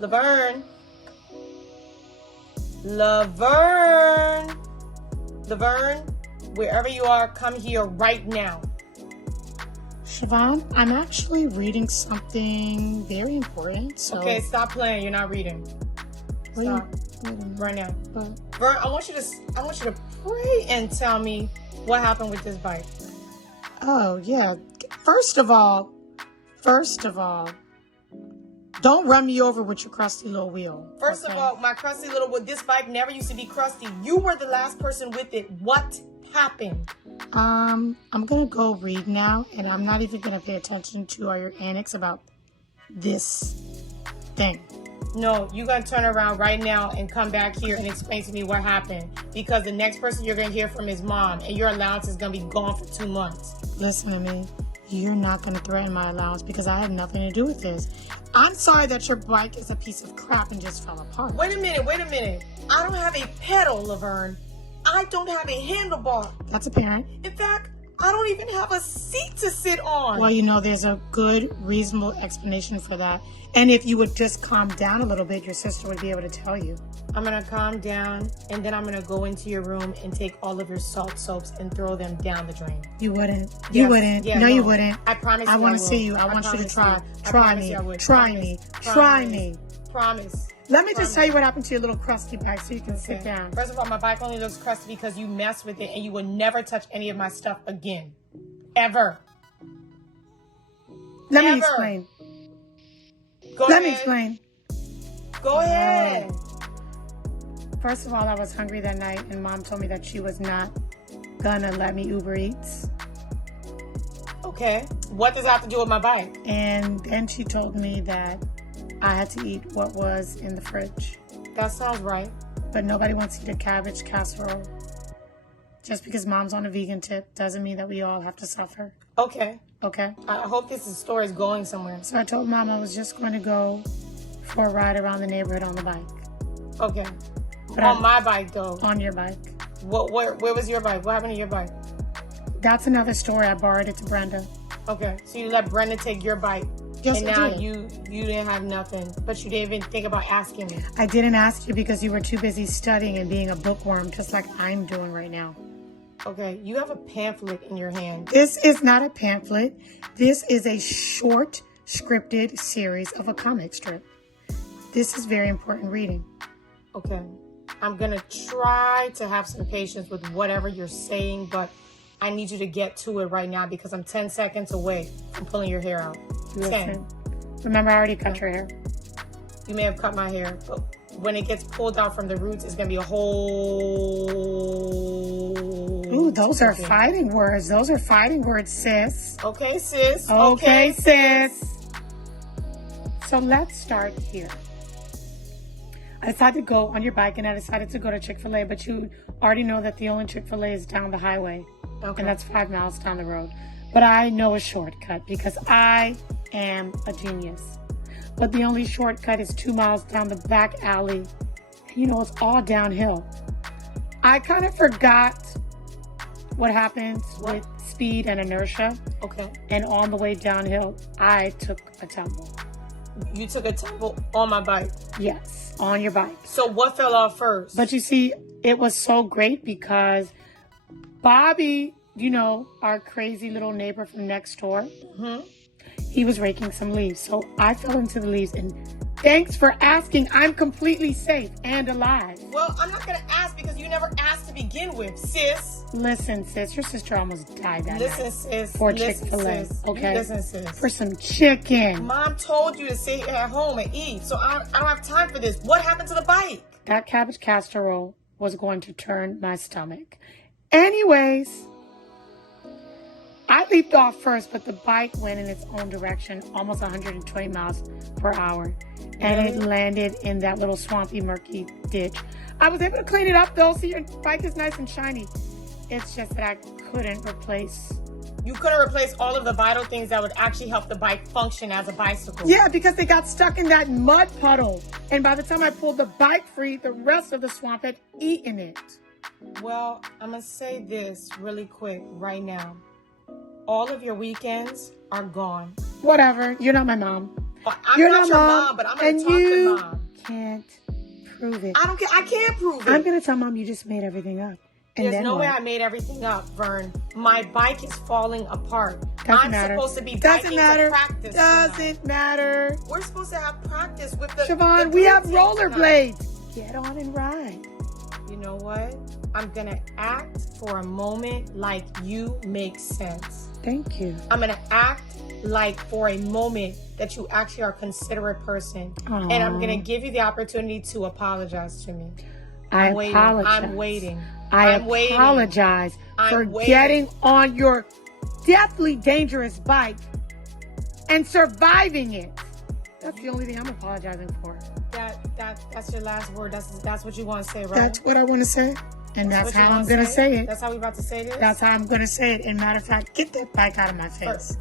Laverne. Laverne. Laverne, wherever you are, come here right now. Shawvan, I'm actually reading something very important. So. Okay, stop playing. You're not reading. Stop. Right now. Vern, I want you to pray and tell me what happened with this bike. Oh, yeah. First of all, don't run me over with your crusty little wheel. First of all, my crusty little wheel, this bike never used to be crusty. You were the last person with it. What happened? I'm going to go read now, and I'm not even going to pay attention to all your antics about this thing. No, you're going to turn around right now and come back here and explain to me what happened. Because the next person you're going to hear from is Mom, and your allowance is going to be gone for 2 months. Listen to me. You're not going to threaten my allowance because I had nothing to do with this. I'm sorry that your bike is a piece of crap and just fell apart. Wait a minute. I don't have a pedal, Laverne. I don't have a handlebar. That's apparent. In fact, I don't even have a seat to sit on. Well, there's a good, reasonable explanation for that. And if you would just calm down a little bit, your sister would be able to tell you. I'm going to calm down, and then I'm going to go into your room and take all of your salt soaps and throw them down the drain. You wouldn't. You wouldn't. Yeah, no, you wouldn't. I promise you I want to see you. I want you to try. Try me. Promise. Let me just tell you what happened to your little crusty bike so you can sit down. First of all, my bike only looks crusty because you messed with it and you will never touch any of my stuff again. Ever. Let me explain. Let me explain. Go ahead. First of all, I was hungry that night and Mom told me that she was not gonna let me Uber Eats. Okay. What does that have to do with my bike? And then she told me that I had to eat what was in the fridge. That sounds right. But nobody wants to eat a cabbage casserole. Just because Mom's on a vegan tip doesn't mean that we all have to suffer. Okay. Okay? I hope this story is going somewhere. So I told Mom I was just going to go for a ride around the neighborhood on the bike. Okay. But on my bike, though. On your bike. Where was your bike? What happened to your bike? That's another story. I borrowed it to Brenda. Okay. So you let Brenda take your bike. Yes, and I now did. you didn't have nothing, but you didn't even think about asking me. I didn't ask you because you were too busy studying and being a bookworm, just like I'm doing right now. Okay, you have a pamphlet in your hand. This is not a pamphlet. This is a short, scripted series of a comic strip. This is very important reading. Okay, I'm going to try to have some patience with whatever you're saying, but I need you to get to it right now because I'm 10 seconds away from pulling your hair out. Listen. Remember, I already cut your hair. You may have cut my hair, but when it gets pulled out from the roots, it's going to be a whole... Ooh, those are fighting words. Those are fighting words, sis. Okay, sis. Okay, sis. So let's start here. I decided to go on your bike and I decided to go to Chick-fil-A, but you already know that the only Chick-fil-A is down the highway. Okay. And that's 5 miles down the road. But I know a shortcut because I am a genius. But the only shortcut is 2 miles down the back alley. And it's all downhill. I kind of forgot what happens with speed and inertia. Okay. And on the way downhill, I took a tumble. You took a tumble on my bike? Yes, on your bike. So what fell off first? But you see, it was so great because Bobby, our crazy little neighbor from next door, he was raking some leaves. So I fell into the leaves and thanks for asking. I'm completely safe and alive. Well, I'm not going to ask because you never asked to begin with, sis. Listen, sis, your sister almost died that night. Listen, sis. For Chick-fil-A, okay? Listen, sis. For some chicken. Mom told you to sit at home and eat, so I don't have time for this. What happened to the bike? That cabbage casserole was going to turn my stomach. Anyways, I leaped off first, but the bike went in its own direction, almost 120 miles per hour. And it landed in that little swampy, murky ditch. I was able to clean it up, though. See, your bike is nice and shiny. It's just that I couldn't replace. You couldn't replace all of the vital things that would actually help the bike function as a bicycle. Yeah, because they got stuck in that mud puddle. And by the time I pulled the bike free, the rest of the swamp had eaten it. Well, I'm going to say this really quick right now. All of your weekends are gone. Whatever. You're not my mom. I'm not your mom, but I'm going to talk to mom. Can't prove it. I don't care. I can't prove it. I'm going to tell mom you just made everything up. There's no way I made everything up, Vern. My bike is falling apart. I'm supposed to be biking to practice. Doesn't matter. We're supposed to have practice with the Shawvan, we have rollerblades. Get on and ride. You know what? I'm going to act for a moment like you make sense. Thank you. I'm going to act like for a moment that you actually are a considerate person. Aww. And I'm going to give you the opportunity to apologize to me. I apologize. I'm waiting. I apologize for getting on your deathly dangerous bike and surviving it. That's the only thing I'm apologizing for. That's your last word. That's what you want to say, right? That's what I want to say. And that's how I'm going to say it. That's how we about to say this? That's how I'm going to say it. And matter of fact, get that bike out of my face.